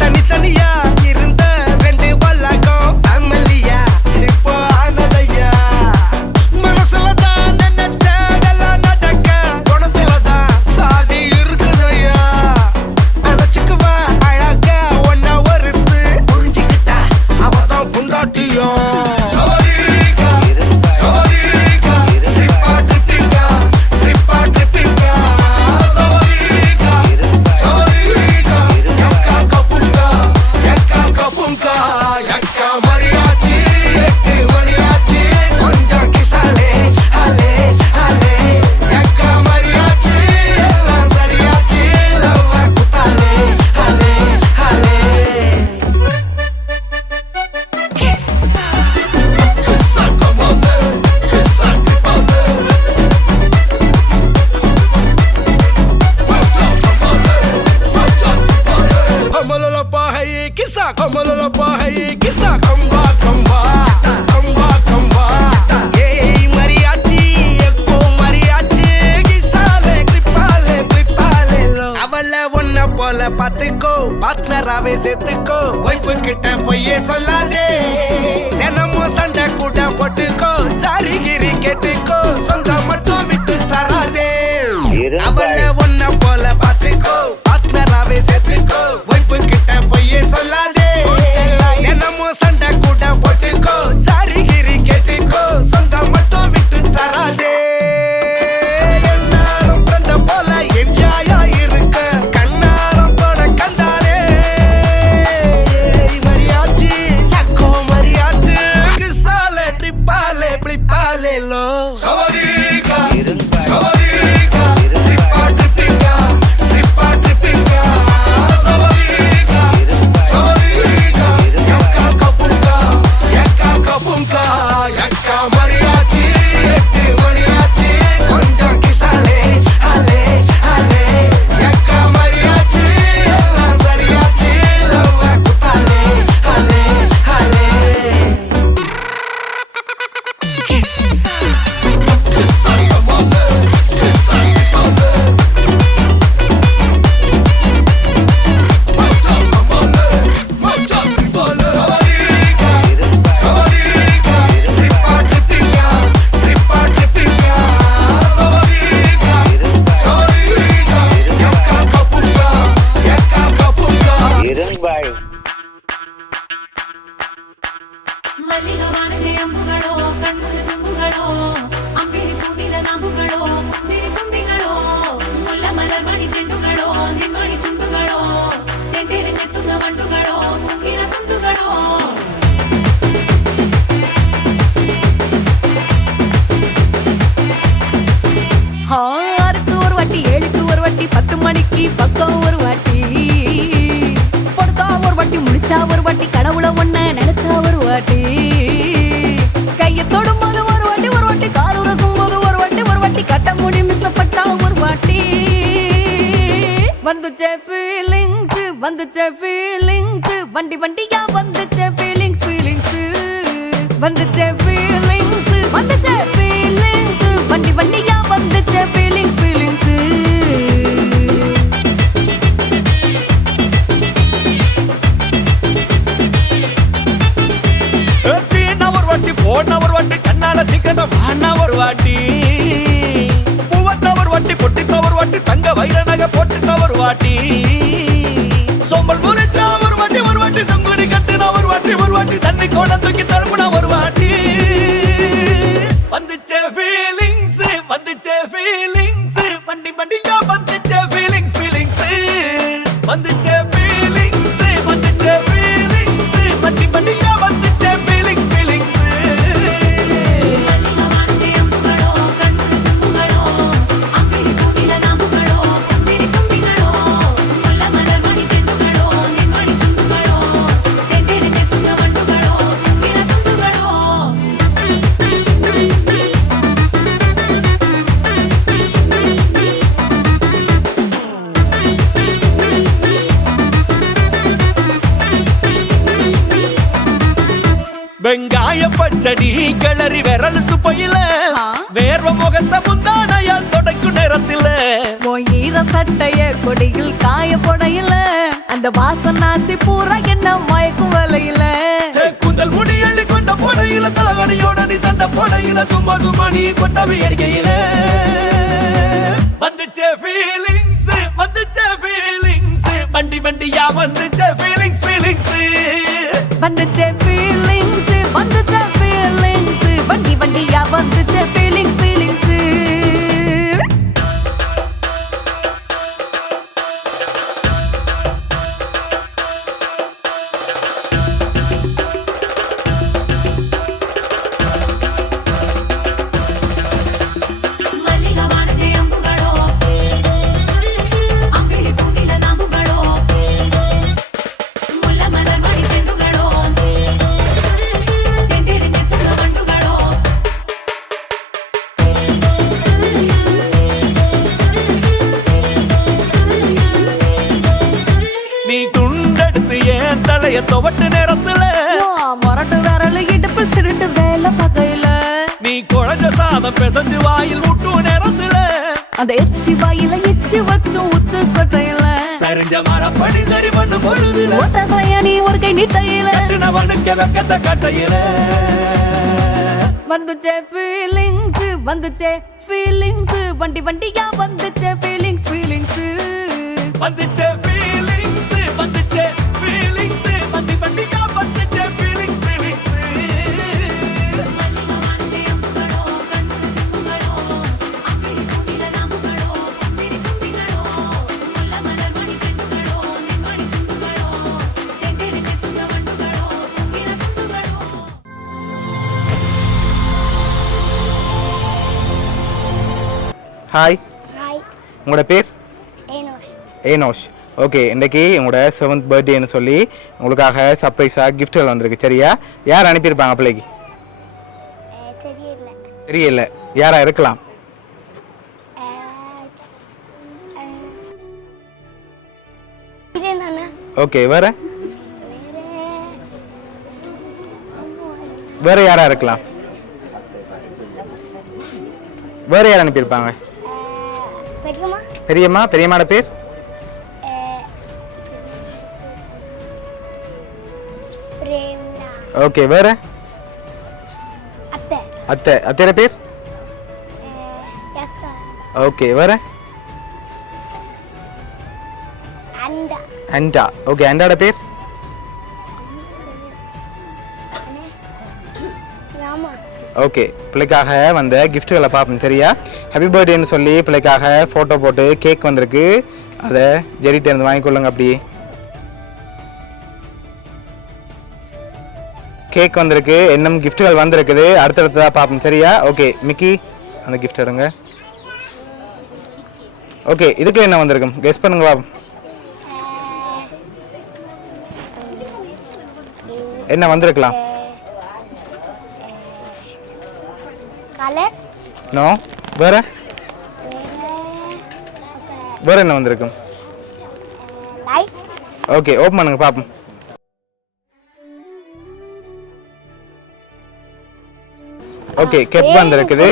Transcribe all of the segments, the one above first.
தனித்தனியா இருந்த ரெண்டு வல்லகம் ஃபேமிலியா இப்போ ஆனதையா பட்டுக்கோ சாரிகிரி கேட்டுக்கோ சொந்தம் மட்டும் விட்டு தராதே அவளை ஒன்ன போல பாத்துக்கோ பார்ட்னராவே சேர்த்துக்கோ வைப்பு கிட்ட பொய்யே சொல்லாதே என்னமோ சண்டை கூட போட்டுக்கோ சாரிகிரி கேட்டுக்கோ சொந்தம் மட்டும் விட்டு தராதே என்னாரும் ஃப்ரெண்ட போல என்ஜாயா இருக்க கண்ணாரம் போட கண்டாரே மரியாச்சி சக்கோ மரியாச்சி கிசாலே ட்ரிப்பாலே பிளிப்பாலே லோ சவதிகா சவதிகா ட்ரிப்பா ட்ரிப்பிங்கா ட்ரிப்பா ட்ரிப்பிங்கா சவதிகா சவதிகா யக்கா கபுங்கா யக்கா மரியாச்சி எட்டு மணியாச்சி கொஞ்சம் கிசாலே ஹலே ஹலே யக்கா மரியாச்சி எல்லாம் சரியாச்சி லவ்வ குத்தாலே ஹலே ஹலே கிசா கிசா கமாலே கிசா கமாலே மச்சா கமாலே மச்சா கமாலே சவதிகா ட்ரிப்பா ட்ரிப்பிங்கா ட்ரிப்பா ட்ரிப்பிங்கா சவதிகா சவதிகா யக்கா கபுங்கா இரும்பாய் ಮಲ್ಲಿಗವಾನದೆ ಅಂಬುಗಳೋ ಕಣ್ಣುಗಳ ತುಂಬುಗಳೋ ಅಂಬಿಳಿ ಕೂದಿದ ನಾಂಬುಗಳೋ ಮುಂಚಿರಿ ತುಂಬಿಗಳೋ ಮುಲ್ಲ ಮಲರ್ಮಣಿ ಚೆಂಡುಗಳೋ ನಿಮ್ಮಣಿ ಚುಂಡುಗಳೋ ತೆಂಟೆರೆ ಕೆತ್ತುದ ಮಂಟುಗಳೋ ಮುಂಗಿನ ತುಂಡುಗಳೋ ஆறுக்கு ஒரு வாட்டி ஏழுக்கு ஒரு வாட்டி 10 மணிக்கு பக்கம் ஒரு வாட்டி பொடுத்தா ஒரு வாட்டி முடிச்சா ஒரு வாட்டி கடவுளை ஒன்ன நினைச்சா ஒரு வாட்டி கையை தொடும்போது ஒரு வாட்டி காலூர சும்போது ஒரு வாட்டி கட்ட முடி மிஸ்ஸப்பட்டா ஒரு வாட்டி வந்துச்சே ஃபீலிங்ஸ் வண்டி வண்டியா வந்துச்சே ஃபீலிங்ஸ் வந்துச்சே ஃபீலிங்ஸ் வண்டி வண்டியா வந்துச்சே ஃபீலிங்ஸ் சீனா ஒரு வாட்டி போனா ஒரு வாட்டி கண்ணால சீக்கிரமா வானா ஒரு வாட்டி பூவட்டா ஒரு வாட்டி பொட்டிட்டா ஒரு வாட்டி தங்க வைர நகை போட்டுட்டா ஒரு வாட்டி சோம்பல் முறிச்சா ஒரு வாட்டி சங்குடி கட்டுனா ஒரு வாட்டி தண்ணி கோட தூக்கி தழுப்புனா ஒரு வாட்டி வந்துச்சே ஃபீலிங்ஸ் வண்டி வண்டியா வந்துச்சே ஃபீலிங்ஸ் வந்துச்சே ஃபீலிங்ஸ் வண்டி வண்டியா வந்துச்சே ஃபீலிங்ஸ் ಮಲ್ಲಿಗವಾನದೆ ಅಂಬುಗಳೋ ಕಣ್ಣುಗಳ ತುಂಬುಗಳೋ ಅಂಬಿಳಿ ಕೂದಿದ ನಾಂಬುಗಳೋ ಮುಂಚಿರಿ ತುಂಬಿಗಳೋ ಮುಲ್ಲ ಮಲರ್ಮಣಿ ಚೆಂಡುಗಳೋ ನಿಮ್ಮಣಿ ಚುಂಡುಗಳೋ ತೆಂಟೆರೆ ಕೆತ್ತುದ ಮಂಟುಗಳೋ ಮುಂಗಿನ ತುಂಡುಗಳೋ வெங்காய பச்சடி கிளறி விரல் சுப்பையில ஆ. வேர்வ முகத்த முந்தானையால் தொடக்கும் நேரத்தில ஈர சட்டைய கொடியில் காய பொடையில அந்த வாசனாசி பூரா என்ன மயக்கும் வலையில குந்தல் முடி அள்ளி கொண்ட போடையில தலகணியோட நீ சண்டை போடையில சும்மா நீ கொண்டவி எடிக்கையில வந்துச்சே ஃபீலிங்ஸ் வண்டி வண்டியா வந்துச்சே ஃபீலிங்ஸ் வந்துச்சே ஃபீலிங்ஸ் வண்டி வண்டியா வந்துச்சே ஃபீலிங்ஸ் ಮಲ್ಲಿಗವಾನದೆ ಅಂಬುಗಳೋ ಅಂಬಿಳಿ ಕೂದಿದ ನಾಂಬುಗಳೋ ಮುಲ್ಲ ಮಲರ್ಮಣಿ ಚೆಂಡುಗಳೋ ತೆಂಟೆರೆ ಕೆತ್ತುದ ಮಂಟುಗಳೋ நீ துண்டெடுத்து ஏன் தலைய துவட்டு நேரத்துல மொரட்டு விரல் இடுப்பில் திருட்டு வேலை பகையில நீ குழஞ்ச சாதம் பிசைஞ்சு வாயில் விட்டு நேரத்துல அந்த எச்சி வாயில எச்சி வச்சும் உச்சு கொட்டையில சரிஞ்ச மரப்படி சரி பண்ணு பொழுதுல ஒத்த சையா நீ ஒரு கை நீட்டையில கட்டுனவனுக்கு வெக்கத்தை கட்டையில வந்துச்சே ஃபீலிங்ஸ் வந்துச்சே ஃபீலிங்ஸ் வண்டி வண்டியா வந்துச்சே ஃபீலிங்ஸ் ஃபீலிங்ஸ் வந்துச்சே ஃபீலிங்ஸ் வந்துச்சே ஃபீலிங்ஸ் வண்டி வண்டியா வந்துச்சே ஃபீலிங்ஸ் ஃபீலிங்ஸ் மல்லிகவானத்தை அம்புகளோ கண்ணுகளோ அம்பிளி பூனில நாமுகளோ சிரி தும்பிகளோ முல்ல மலர் மணி செண்டுகளோ நின்மணி சுண்டுகளோ தென்றெடுத்து துங்க வண்டுகளோ பூங்கின துண்டுகளோ ஹாய் ஹாய் உங்களோட பேர் ஏனோஷ் ஏனோஷ். ஓகே, இன்றைக்கி உங்களோட 7th பர்த்டேன்னு சொல்லி உங்களுக்காக சர்ப்ரைஸாக கிஃப்ட்கள் வந்திருக்கு. சரியா? யார் அனுப்பியிருப்பாங்க பிள்ளைக்கு? தெரியல தெரியல. யாரா இருக்கலாம்? இது நானா ஓகே, வேற வேற வேற யாரா இருக்கலாம்? வேற யார் அனுப்பியிருப்பாங்க? பெரியம்மா பெரியம்மா. பெரியம்மாட பேர்? பிரேம்னா ஓகே, வேற? அத்தை அத்தை. அத்தையோட பேர்? யசா ஓகே, வேற? அண்டா அண்டா. ஓகே, அண்டாட பேர்? ராமா ஓகே, பிள்ளைக்காக வந்த கிஃப்ட்டுகளை பார்ப்போம். சரியா? ஹாப்பி பர்த்டேன்னு சொல்லி பிள்ளைக்காக ஃபோட்டோ போட்டு கேக் வந்திருக்கு. அதை ஜெரிட்ட இருந்து வாங்கிக்கொள்ளுங்க. அப்படி கேக் வந்திருக்கு, இன்னும் கிஃப்ட்டுகள் வந்திருக்குது. அடுத்தடுத்ததாக பார்ப்போம். சரியா? ஓகே, மிக்கி அந்த கிஃப்ட் எடுங்க. ஓகே, இதுக்கு என்ன வந்திருக்கும்? கெஸ் பண்ணுங்க பாப்போம். என்ன வந்திருக்கலாம்? Colour no. வேற? வேற என்ன வந்திருக்கும்? லைட் ஓகே, ஓப்பன் பண்ணுங்க பாப்போம். ஓகே, கெப் வந்திருக்குது.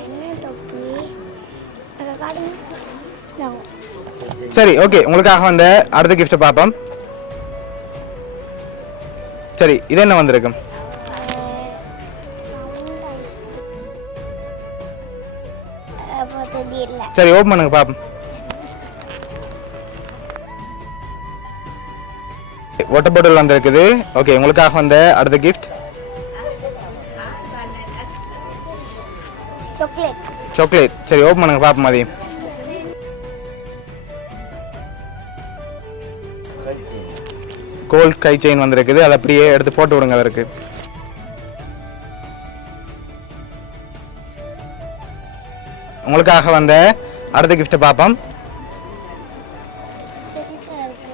என்ன தொப்பி அத காட்டுங்க நோ சரி, ஓகே, உங்களுக்காக வந்த அடுத்த கிஃப்ட் பார்ப்போம். சரி, இது என்ன வந்திருக்கும்? தெரியல சரி, ஓப்பன் பண்ணுங்க பாப்போம். வாட்டர் பாட்டில் வந்திருக்குது. ஓகே, உங்களுக்காக வந்த அடுத்த கிஃப்ட் சாக்லேட் சாக்லேட். சரி, ஓப்பன் பண்ணுங்க பாப்போம். அதையும் கோல்ட் கை செயின் வந்திருக்குது. அதை அப்படியே எடுத்து போட்டு விடுங்க அதற்கு. உங்களுக்காக வந்த அடுத்த கிஃப்ட்டை பார்ப்போம். பெருசா இருக்கு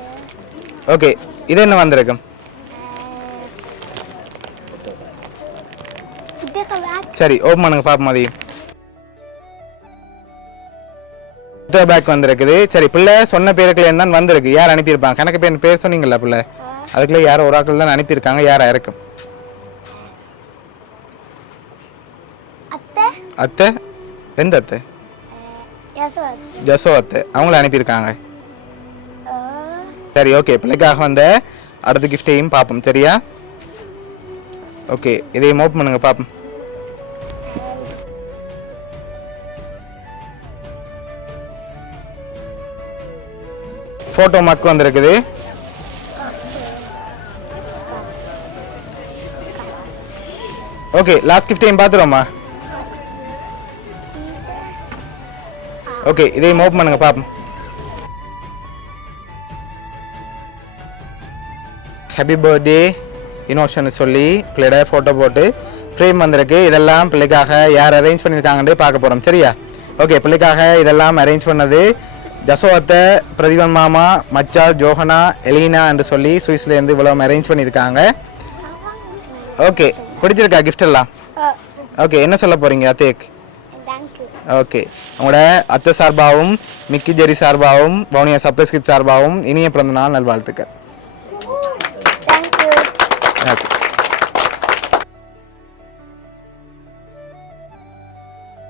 ஓகே, இது என்ன வந்திருக்கும்? இதுக்கு பேக் சரி, ஓப்பன் பண்ணுங்க பார்ப்போம். அதையும் பேக் வந்திருக்குது. சரி, பிள்ளை சொன்ன பேருக்குள்ள தான் வந்திருக்கு. யார் அனுப்பியிருப்பாங்க? கணக்கு பேர் சொன்னீங்கல்ல பிள்ளை, அதுக்குள்ள யாரோ ஒரு ஆட்கள் தான் அனுப்பியிருக்காங்க. யாரா இருக்கும்? அத்தை அத்தை. எந்த அத்தை? யசா ஜசோ அத்தை. அவங்கள அனுப்பியிருக்காங்க. சரி, ஓகே, பிள்ளைக்காக வந்த அடுத்த கிஃப்டையும் பார்ப்போம். சரியா? ஓகே, இதையும் ஓப்பன் பண்ணுங்க பார்ப்போம். ஃபோட்டோ மக்கு வந்திருக்குது. ஓகே, லாஸ்ட் கிஃப்டையும் பார்த்துருவோமா? ஓகே, இதையும் ஓப்பன் பண்ணுங்க பார்ப்போம். ஹாப்பி பர்த்டே இனோஷன் சொல்லி பிள்ளையோட ஃபோட்டோ போட்டு ஃப்ரேம் வந்திருக்கு. இதெல்லாம் பிள்ளைக்காக யார் அரேஞ்ச் பண்ணியிருக்காங்கன்னு பார்க்க போகிறோம். சரியா? ஓகே, பிள்ளைக்காக இதெல்லாம் அரேஞ்ச் பண்ணது ஜசோவத்தை, பிரதிபன் மாமா, மச்சார், ஜோஹனா, எலீனா என்று சொல்லி சுவிஸ்லேருந்து இவ்வளோ அரேஞ்ச் பண்ணியிருக்காங்க. ஓகே, பிடிச்சிருக்கா கிஃப்ட் எல்லாம்? ஓகே, என்ன சொல்ல போகிறீங்க அத்தேக்கு? தேங்க்யூ ஓகே, உங்களோட அத்தை சார்பாகவும் மிக்கி ஜெரி சார்பாகவும் வவுனியா சப்ளைஸ் கிஃப்ட் சார்பாகவும் இனிய பிறந்த நாள் நல்வாழ்த்துக்கள்.